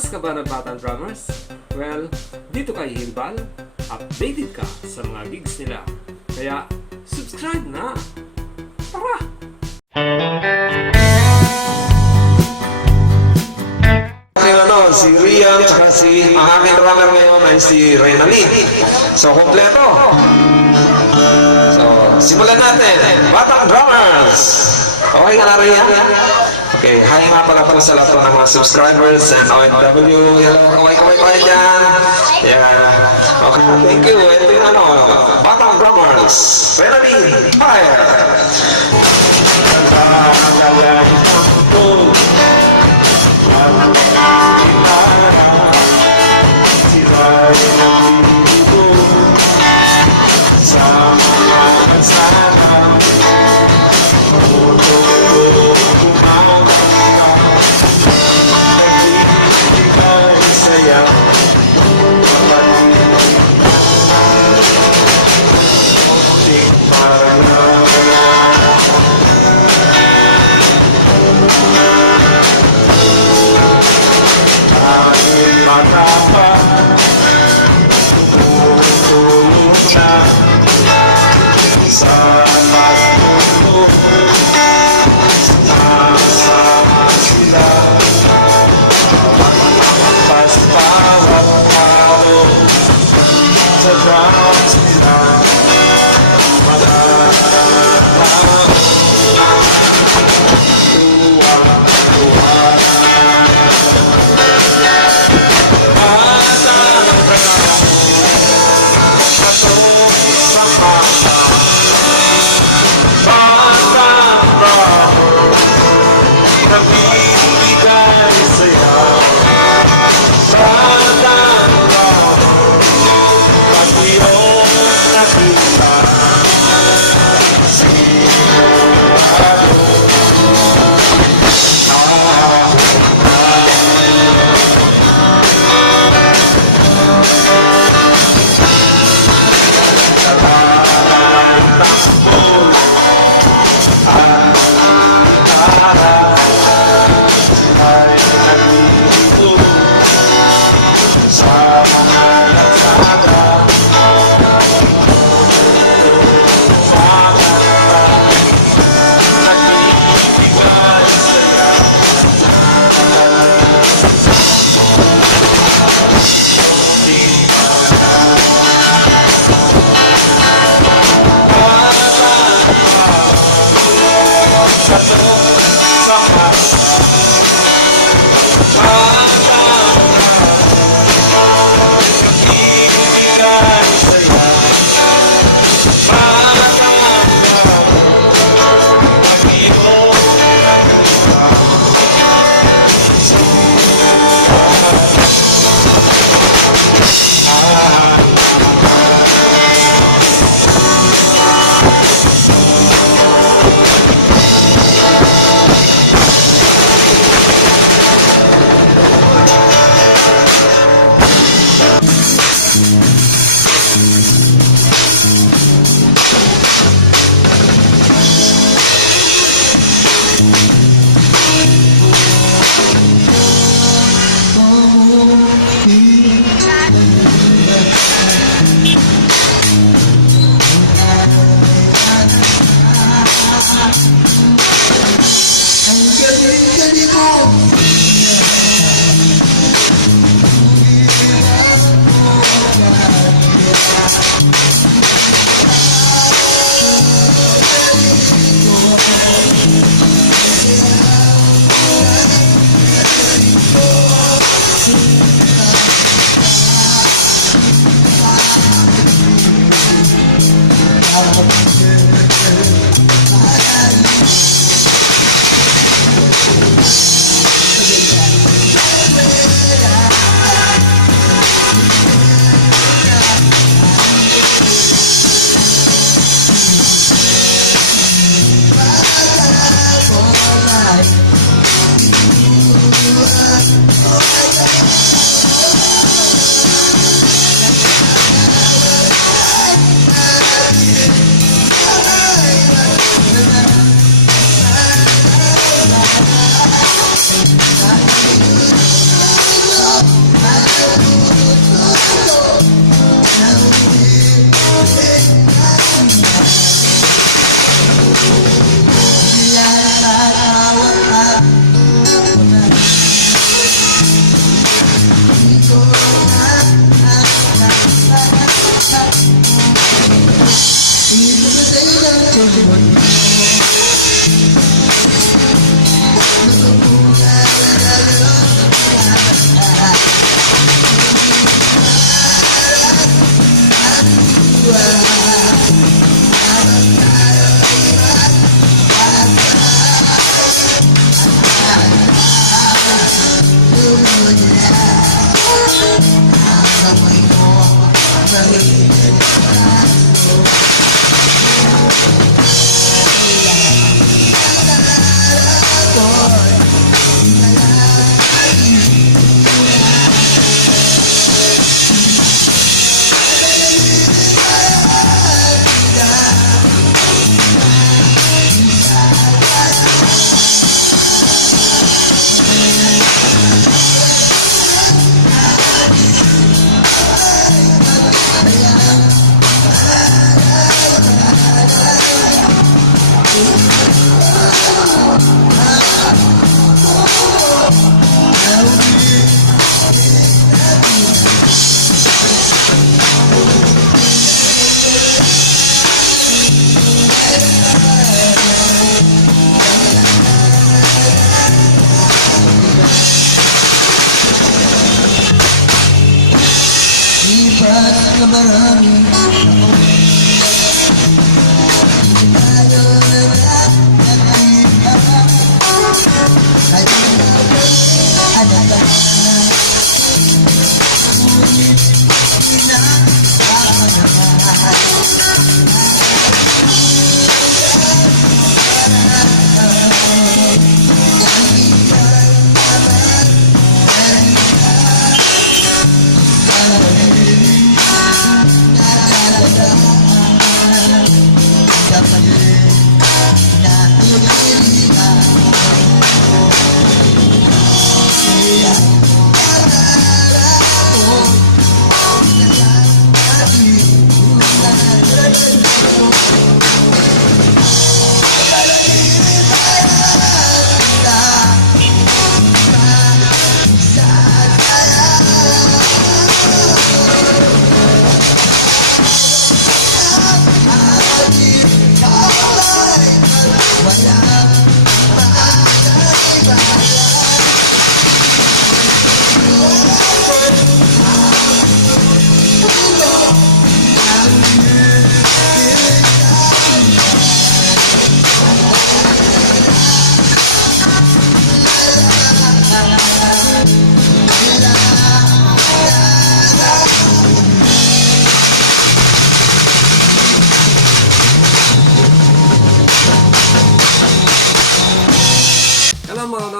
Fans ka ba ng Batang Drummers? Well, dito kay Himbal, updated ka sa mga gigs nila. Kaya, subscribe na! Tara! Si Rian, tsaka ang aking drummer ngayon ay si Renali. So, kompleto. So, simulan natin. Batang Drummers! Okay ka na, Rian? Okay, hi nga pala pala sa lahat ng mga subscribers and OFW. Hello, kaway dyan. Yeah. Okay, thank you. Ito yung Batang Drummers. Renali, fire!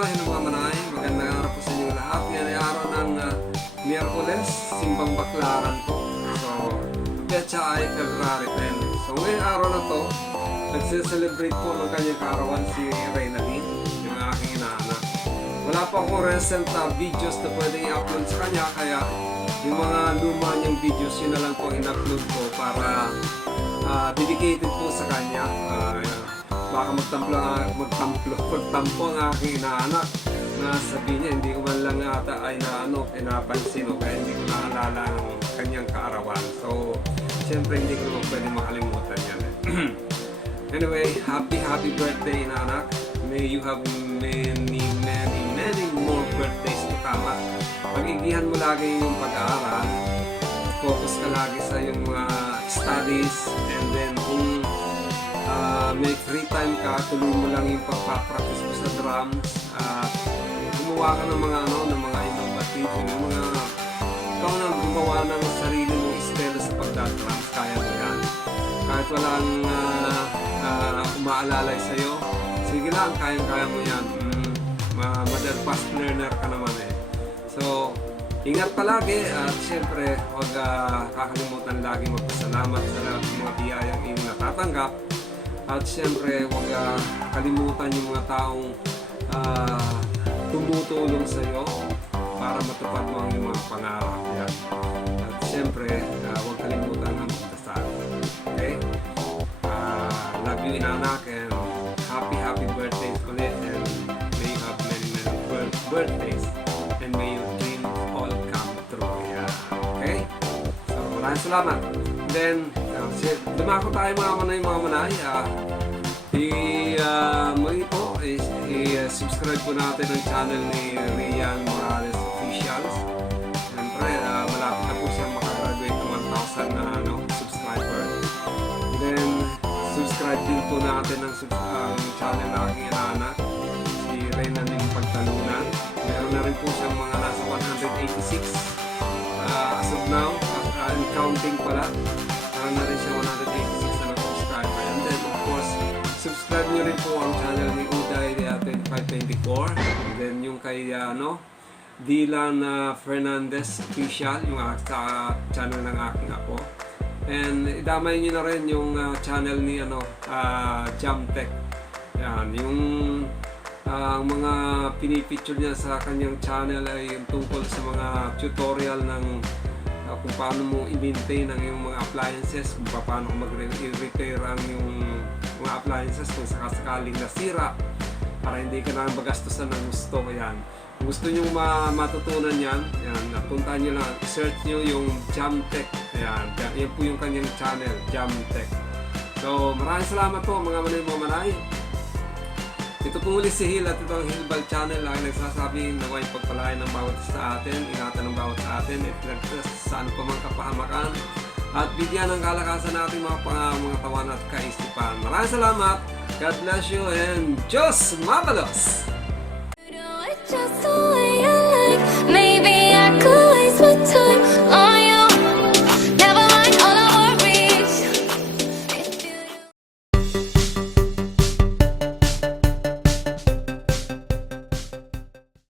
hello mga manay. Magandang araw po sa inyo lahat. Yan ay araw ng Miyerkules, simbang baklaran po. So, petsa ay February 10. So, ngayong araw na to, nagse-celebrate po ng kanyang kaarawan si Reynalyn, yung aking inaanak. Wala pa akong recent videos na pwedeng i-upload sa kanya, kaya yung mga luma niyang videos, yun na lang po in-upload ko para dedicated po sa kanya. Baka magtampo ang aking inaanak na sabihin niya, hindi ko man lang ata ay napansin o kaya hindi ko naalala ang kanyang kaarawan. So, siyempre hindi ko naman pwede makalimutan yan. Anyway, happy birthday inaanak. May you have many more birthdays to come. Pag-igihan mo lagi yung pag-aaral, focus ka lagi sa yung mga studies, and then kung may free time ka, tuloy mo lang yung pagpapractice mo sa drums. Gumawa ka ng mga innovative, yung mga ikaw na gumawa ng sarili mong estilo sa pagdadrums, kaya mo yan. Kahit walang umaalalay sa'yo, sige lang, kaya mo yan. Mother fast learner ka naman eh. So, ingat palagi at siyempre huwag kakalimutan lagi magpasalamat sa lahat ng mga biyayang iyong natatanggap. At siyempre, huwag kalimutan yung mga taong tumutulong sa iyo para matupad mo ang iyong mga pangarap. Yan. At siyempre, huwag kalimutan ang magdasal. Okay? Love you, inaanak, and happy birthday ulit, and may you have many birthdays, and may your dreams all come true. Yeah. Okay? So, maraming salamat. Then, dumako tayo mga manay. Muli po, i-subscribe po natin ang channel ni Rian Morales Officials. Siyempre, malapit na po siyang makagraduate ng 1,000 subscriber. Then, subscribe din po natin ang channel ng aking inaanak, si Reynalyn Pagtalunan. Meron na rin po siyang mga nasa 186 as of now, and counting pala. Meron na rin siya 186 na subscriber. And then, of course, subscribe nyo rin po ang channel ni Uday 2524. And then, yung kay Dylan Fernandez Official, yung channel ng aking apo. And idamay nyo na rin yung channel ni Jamtech. Yan, yung mga pinipicture niya sa kanyang channel ay yung tungkol sa mga tutorial ng kung paano mo i-maintain ang iyong mga appliances, kung paano mag-repair ang iyong mga appliances kung sakasakaling nasira, para hindi ka na magastusan ng gusto. Yan. Kung gusto nyo matutunan yan, puntahan nyo lang, search nyo yung Jamtech. Yan po yung kanyang channel, Jamtech. So, maraming salamat po mga manay. Ito po muli si Hill at ito ang Hillbal Channel ang nagsasabi na huwag pagpalain ng bawat sa atin, ingatan ng bawat sa atin, itinagtas sa ano pa mang kapahamakan, at bigyan ng kalakasan natin mga tawan at kaisipan. Maraming salamat, God bless you, and Diyos Mabalos!